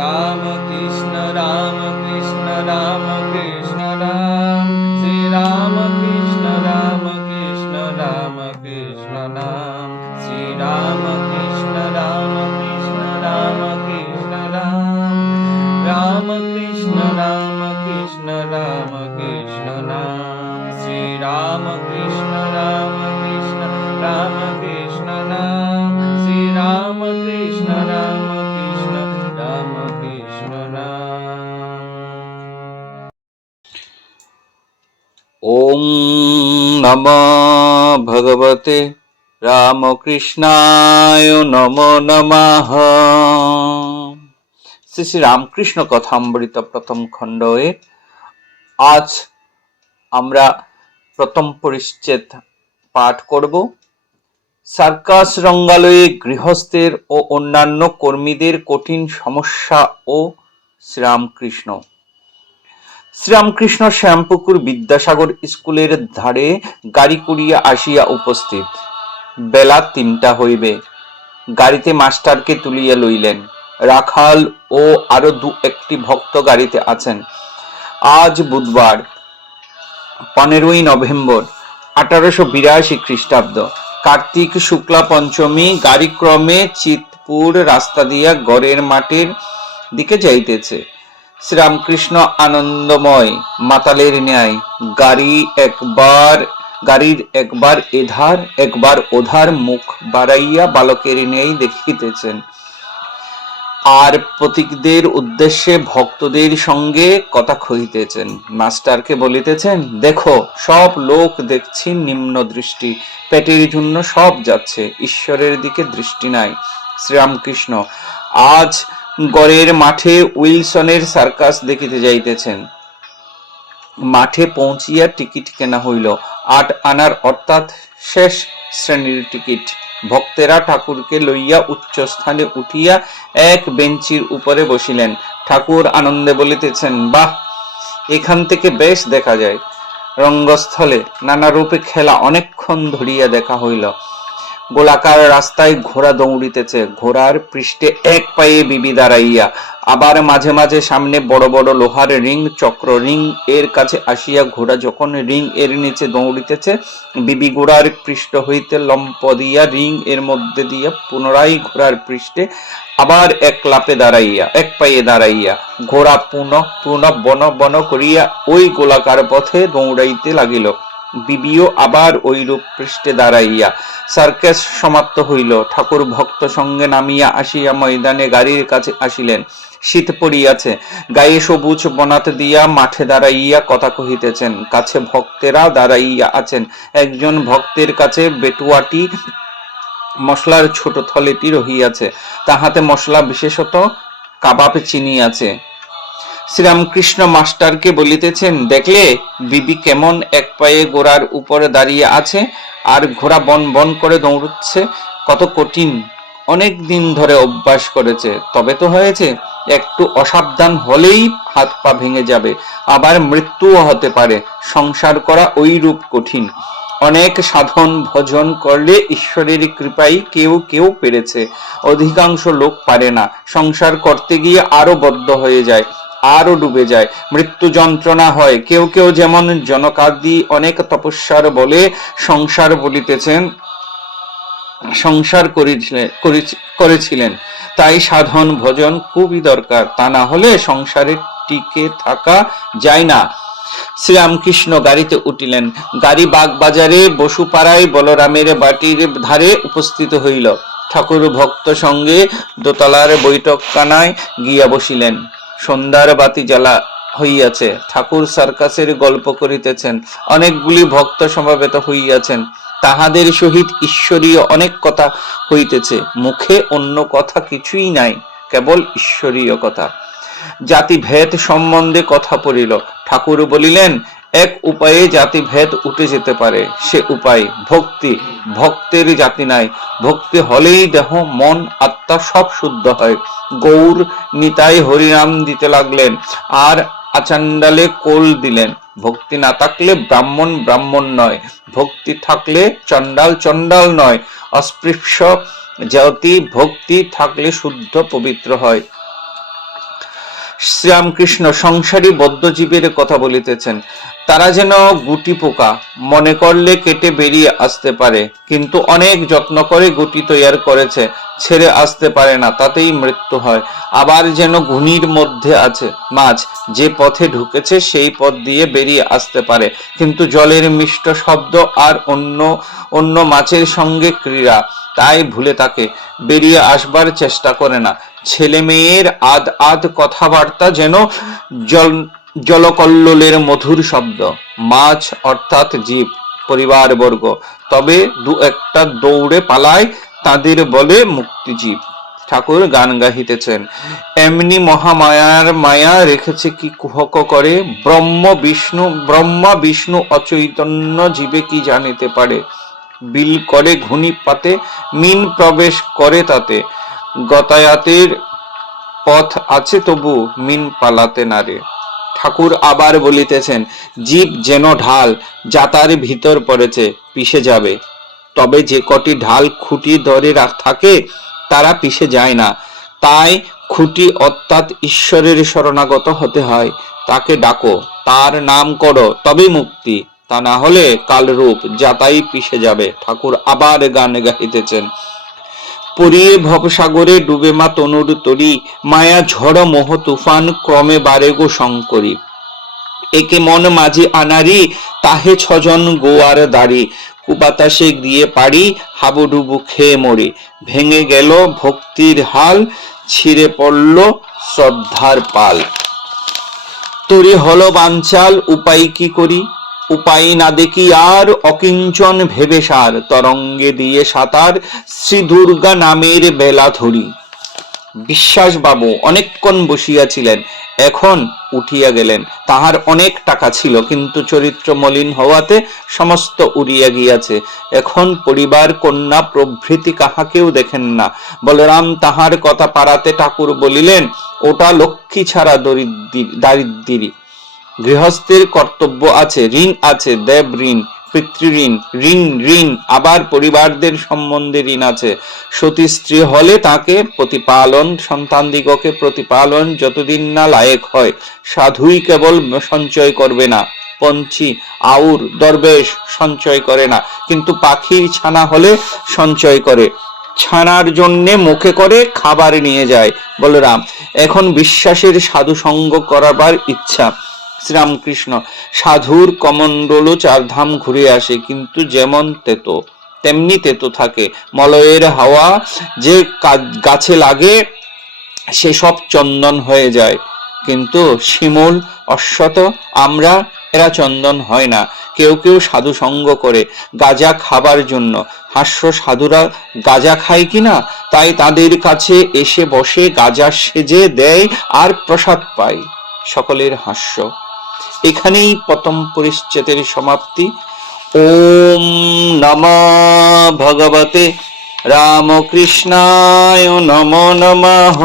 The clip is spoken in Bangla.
রাম কৃষ্ণ রাম কৃষ্ণ রাম কৃষ্ণ রাম, শ্রী রাম কৃষ্ণ রাম কৃষ্ণ রাম কৃষ্ণ নাম, শ্রী রাম কৃষ্ণ রাম কৃষ্ণ রাম কৃষ্ণ রাম, রাম কৃষ্ণ রাম কৃষ্ণ রাম কৃষ্ণ নাম, শ্রী রাম কৃষ্ণ রাম কৃষ্ণ রাম কৃষ্ণ নাম, শ্রী রাম কৃষ্ণ রাম কৃষ্ণ রাম কৃষ্ণ নাম। ওম নমো ভগবতে রামকৃষ্ণায় নমো নমঃ। শ্রী শ্রী রামকৃষ্ণ কথামৃত প্রথম খণ্ডে আজ আমরা প্রথম পরিচ্ছেদ পাঠ করব। সার্কাস রঙ্গালয়ে গৃহস্থের ও অন্যান্য কর্মীদের কঠিন সমস্যা ও শ্রীরামকৃষ্ণ। শ্রীরামকৃষ্ণ শ্যামপুকুর বিদ্যাসাগর স্কুলের ধারে গাড়ি করিয়া আসিয়া উপস্থিত। বেলা ৩টা হইবে। গাড়িতে মাস্টারকে তুলিয়া লইলেন। রাখাল ও আরো ২-১টি ভক্ত গাড়িতে আছেন। আজ বুধবার 15ই নভেম্বর 1882 খ্রিস্টাব্দ, কার্তিক শুক্লা পঞ্চমী। গাড়ি ক্রমে চিতপুর রাস্তা দিয়া গড়ের মাঠের দিকে যাইতেছে। শ্রীরামকৃষ্ণ আনন্দময় মাতালের ন্যায় গাড়ির একবার এধার একবার ওধার মুখ বাড়াইয়া বালকের ন্যায় দেখিতেছেন, আর প্রতীকদের উদ্দেশ্যে ভক্তদের সঙ্গে কথা কহিতেছেন। মাস্টারকে বলিতেছেন, দেখো সব লোক দেখছি নিম্ন দৃষ্টি, পেটের জন্য সব যাচ্ছে, ঈশ্বরের দিকে দৃষ্টি নাই। শ্রীরামকৃষ্ণ আজ গড়ের মাঠে উইলসনের সার্কাস দেখিতে যাইতেছেন। মাঠে পৌঁছিয়া টিকিট কেনা হইল 8 আনার, অর্থাৎ শেষ শ্রেণীর টিকিট। ভক্তেরা ঠাকুরকে লইয়া উচ্চ স্থানে উঠিয়া এক বেঞ্চির উপরে বসিলেন। ঠাকুর আনন্দে বলিতেছেন, বাহ, এখান থেকে বেশ দেখা যায়। রঙ্গস্থলে নানা রূপে খেলা অনেকক্ষণ ধরিয়া দেখা হইল। গোলাকার রাস্তায় ঘোড়া দৌড়িতেছে, ঘোড়ার পৃষ্ঠে এক পায়ে বিবি দাঁড়াইয়া, আবার মাঝে মাঝে সামনে বড় বড় লোহার রিং চক্র। রিং এর কাছে আসিয়া ঘোড়া যখন রিং এর নিচে দৌড়িতেছে, বিবি ঘোড়ার পৃষ্ঠ হইতে লম্প দিয়া রিং এর মধ্যে দিয়া পুনরায় ঘোড়ার পৃষ্ঠে আবার এক পায়ে দাঁড়াইয়া ঘোড়া পুনঃ বন বন করিয়া ওই গোলাকার পথে দৌড়াইতে লাগিল। বিবিও আবার ঐরূপ পৃষ্ঠে দাঁড়াইয়া। সার্কাস সমাপ্ত হইল। ঠাকুর ভক্ত সঙ্গে নামিয়া আসিয়া ময়দানে গাড়ির কাছে আসিলেন। শীত পড়িয়াছে। গায়ে সবুজ বনাত দিয়া মাঠে দাঁড়াইয়া কথা কহিতেছেন। কাছে ভক্তেরা দাঁড়াইয়া আছেন। একজন ভক্তের কাছে বেটুয়াটি মশলার ছোট থলেটি রহিয়াছে, তাহাতে মশলা বিশেষত কাবাব চিনি আছে। শ্রীরামকৃষ্ণ মাস্টারকে বলিতেছেন, দেখলে বিবি কেমন এক পায়ে ঘোড়ার উপরে দাঁড়িয়ে আছে, আর ঘোড়া বন বন করে দৌড়চ্ছে। কত কঠিন, অনেক দিন ধরে অভ্যাস করেছে, তবে তো হয়েছে। একটু অসাবধান হলেই হাত পা ভেঙে যাবে, আবার মৃত্যুও হতে পারে। সংসার করা ওই রূপ কঠিন। অনেক সাধন ভজন করলে ঈশ্বরের কৃপায় কেউ কেউ পেরেছে, অধিকাংশ লোক পারে না। সংসার করতে গিয়ে আরো বদ্ধ হয়ে যায়, আরো ডুবে যায়, মৃত্যু যন্ত্রণা হয়। কেউ কেউ যেমন জনকাদি অনেক তপস্যার বলে সংসার বলিতেছেন, সংসার করেছিলেন, তাই সাধন ভজন খুবই দরকার, তা না হলে সংসারে টিকে থাকা যায় না। শ্রীরামকৃষ্ণ গাড়িতে উঠিলেন। গাড়ি বাগবাজারে বসুপাড়ায় বলরামের বাটির ধারে উপস্থিত হইল। ঠাকুর ভক্ত সঙ্গে দোতলার বৈঠকখানায় গিয়া বসিলেন। সন্ধ্যার বাতি জ্বালা হইয়াছে। ঠাকুর সার্কাসের গল্প করিতেছেন। অনেকগুলি ভক্ত সমাবেত হইয়াছেন। তাহাদের সহিত ঈশ্বরীয় অনেক কথা হইতেছে। মুখে অন্য কথা কিছুই নাই, কেবল ঈশ্বরীয় কথা। জাতিভেদ সম্বন্ধে কথা পড়িল। ঠাকুর বলিলেন, এক উপায়ে জাতিভেদ উঠে যেতে পারে, সে উপায় ভক্তি। ভক্তের জাতি নাই, ভক্তি হলেই দেহ মন আত্মা সব শুদ্ধ হয়। গৌর নিতাই হরিনাম দিতে লাগলেন, আর আচান্ডালে কোল দিলেন। ভক্তি না থাকলে ব্রাহ্মণ ব্রাহ্মণ নয়, ভক্তি থাকলে চণ্ডাল চণ্ডাল নয়। অস্পৃশ্য জাতি ভক্তি থাকলে শুদ্ধ পবিত্র হয়। শ্রীরামকৃষ্ণ সংসারী বদ্ধজীবের কথা বলিতেছেন। তারা যেন গুটি পোকা, মনে করলে কেটে বেরিয়ে আসতে পারে, কিন্তু অনেক যত্ন করে গুটি তৈয়ার করেছে, ছেড়ে আসতে পারে না, তাতেই মৃত্যু হয়। আবার যেন ঘুনির মধ্যে আছে মাছ, যে পথে ঢুকেছে সেই পথ দিয়ে বেরিয়ে আসতে পারে, কিন্তু জলের মিষ্ট শব্দ আর অন্য অন্য মাছের সঙ্গে ক্রীড়া, তাই ভুলে থাকে, বেরিয়ে আসবার চেষ্টা করে না। ছেলে মেয়ের আদ আদ কথাবার্তা যেন জলকল্লোলের মধুর শব্দ। মাছ অর্থাৎ জীব, পরিবারবর্গ, তবে দু একটা দৌড়ে পালায়, তাদের বলে মুক্তিজীব। ঠাকুর গান গাহিতেছেন, এমনি মহামায়ার মায়া রেখেছে কি কুহক করে, ব্রহ্মা বিষ্ণু অচৈতন্য জীবে কি জানিতে পারে। বিল করে ঘুনি পাতে, মিন প্রবেশ করে তাতে, গতায়াতের পথ আছে তবু মিন পালাতে নারে। ঠাকুর আবার বলিতেছেন, জীব যেন ঢাল, যাতার ভিতর পড়েছে, পিষে যাবে। তবে যে কটি ঢাল খুঁটি ধরে থাকে তারা পিষে যায় না। তাই খুঁটি অর্থাৎ ঈশ্বরের শরণাগত হতে হয়। তাকে ডাকো, তার নাম করো, তবে মুক্তি, তা না হলে কালরূপ যাতাই পিষে যাবে। ঠাকুর আবার গান গাইতেছেন, পরিয়ে ভবসাগরে ডুবে মা তনুর তরি, মায়া ঝড় মোহ তুফান ক্রমে বাড়ে গো শঙ্করী। একে মন মাঝে আনারি, তাহে ছজন গোয়ার দাড়ি, কুবাতাসে দিয়ে পাড়ি, হাবুডুবু খেয়ে মরি। ভেঙে গেল ভক্তির হাল, ছিঁড়ে পড়ল শ্রদ্ধার পাল। তরি হলো বাঞ্চাল, উপায় কি করি, উপায় না দেখি আর, অকিঞ্চন ভেবে সার, তরঙ্গে দিয়ে সাঁতার, শ্রী দুর্গা নামের বেলা ধরি। বিশ্বাস বাবু অনেকক্ষণ বসিয়াছিলেন, এখন উঠিয়া গেলেন। তাহার অনেক টাকা ছিল, কিন্তু চরিত্র মলিন হওয়াতে সমস্ত উড়িয়া গিয়াছে। এখন পরিবার, কন্যা প্রভৃতি কাহাকেও দেখেন না। বলরাম তাহার কথা পাড়াতে ঠাকুর বলিলেন, ওটা লক্ষ্মী ছাড়া দারিদ্রী। গৃহস্থের কর্তব্য আছে, ঋণ আছে, দেব ঋণ, পিতৃঋণ, ঋণ, আবার পরিবারদের সম্বন্ধে ঋণ আছে। সতী স্ত্রী হলে তাকে প্রতিপালন, সন্তানদিগকে প্রতিপালন যতদিন না লায়েক হয়। সাধুই কেবল সঞ্চয় করবে না, পঞ্চি, আউর, দরবেশ সঞ্চয় করে না, কিন্তু পাখির ছানা হলে সঞ্চয় করে। ছানার জন্যে মুখে করে খাবার নিয়ে যায়। বলরাম, এখন বিশ্বাসের সাধু সঙ্গ করাবার ইচ্ছা। শ্রীরামকৃষ্ণ, সাধুর কমণ্ডল চারধাম ঘুরে আসে, কিন্তু যেমন তেতো তেমনি তেতো থাকে। মলয়ের হাওয়া যে গাছে লাগে সেসব চন্দন হয়ে যায়, কিন্তু শিমুল, অশ্বত, আমরা, এরা চন্দন হয় না। কেউ কেউ সাধু সঙ্গ করে গাঁজা খাবার জন্য। হাস্য, সাধুরা গাঁজা খায় কিনা, তাই তাদের কাছে এসে বসে, গাঁজা সেজে দেয় আর প্রসাদ পায়। সকলের হাস্য। এখানেই প্রথম পরিচ্ছেদের সমাপ্তি। ওম নমঃ ভগবতে রামকৃষ্ণায় নমো নমঃ।